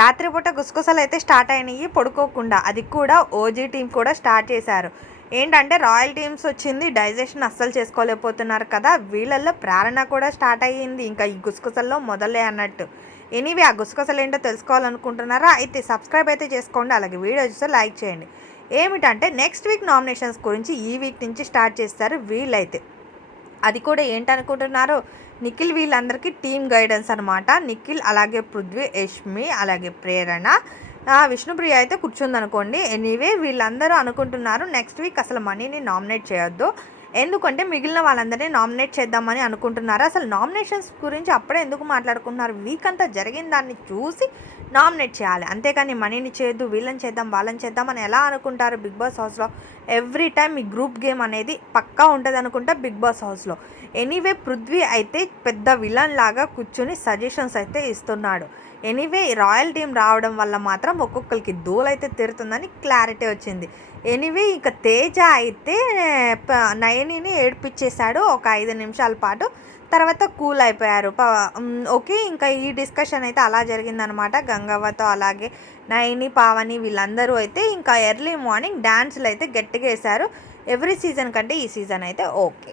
రాత్రిపూట గుసగుసలు అయితే స్టార్ట్ అయినాయి పడుకోకుండా. అది కూడా ఓజీ టీం కూడా స్టార్ట్ చేశారు. ఏంటంటే రాయల్ టీమ్స్ వచ్చింది, డైజెషన్ అస్సలు చేసుకోలేకపోతున్నారు కదా, వీళ్ళల్లో ప్రేరణ కూడా స్టార్ట్ అయ్యింది ఇంకా ఈ గుసగుసల్లో మొదలే అన్నట్టు. ఎనీవే ఆ గుసగుసలు ఏంటో తెలుసుకోవాలనుకుంటున్నారా? అయితే సబ్స్క్రైబ్ అయితే చేసుకోండి, అలాగే వీడియో చూస్తే లైక్ చేయండి. ఏమిటంటే నెక్స్ట్ వీక్ నామినేషన్స్ గురించి ఈ వీక్ నుంచి స్టార్ట్ చేస్తారు వీళ్ళైతే. అది కూడా ఏంటనుకుంటున్నారు, నిఖిల్ వీళ్ళందరికీ టీమ్ గైడెన్స్ అనమాట. నిఖిల్ అలాగే పృథ్వీ, యష్మి అలాగే ప్రేరణ, విష్ణుప్రియ అయితే కూర్చుందనుకోండి. ఎనీవే వీళ్ళందరూ అనుకుంటున్నారు నెక్స్ట్ వీక్ అసలు మనీని నామినేట్ చేయొద్దు, ఎందుకంటే మిగిలిన వాళ్ళందరినీ నామినేట్ చేద్దామని అనుకుంటున్నారు. అసలు నామినేషన్స్ గురించి అప్పుడే ఎందుకు మాట్లాడుకుంటున్నారు, వీక్ అంతా జరిగిన దాన్ని చూసి నామినేట్ చేయాలి, అంతేకాని మనీని చేయొద్దు, వీళ్ళని చేద్దాం వాళ్ళని చేద్దాం అని ఎలా అనుకుంటారు. బిగ్ బాస్ హౌస్లో ఎవ్రీ టైమ్ ఈ గ్రూప్ గేమ్ అనేది పక్కా ఉంటుంది అనుకుంటా బిగ్ బాస్ హౌస్లో. ఎనీవే పృథ్వీ అయితే పెద్ద విలన్ లాగా కూర్చుని సజెషన్స్ అయితే ఇస్తున్నాడు. ఎనీవే రాయల్ టీం రావడం వల్ల మాత్రం ఒక్కొక్కరికి దూలైతే తీరుతుందని క్లారిటీ వచ్చింది. ఎనీవే ఇక తేజ అయితే నయనిని ఏడ్పించేశాడు ఒక 5 నిమిషాల పాటు, తర్వాత కూల్ అయిపోయారు. ఓకే, ఇంకా ఈ డిస్కషన్ అయితే అలా జరిగిందనమాట గంగవ్వతో. అలాగే నయని, పావని వీళ్ళందరూ అయితే ఇంకా ఎర్లీ మార్నింగ్ డ్యాన్సులు అయితే గట్టిగా వేశారు. ఎవ్రీ సీజన్ కంటే ఈ సీజన్ అయితే ఓకే.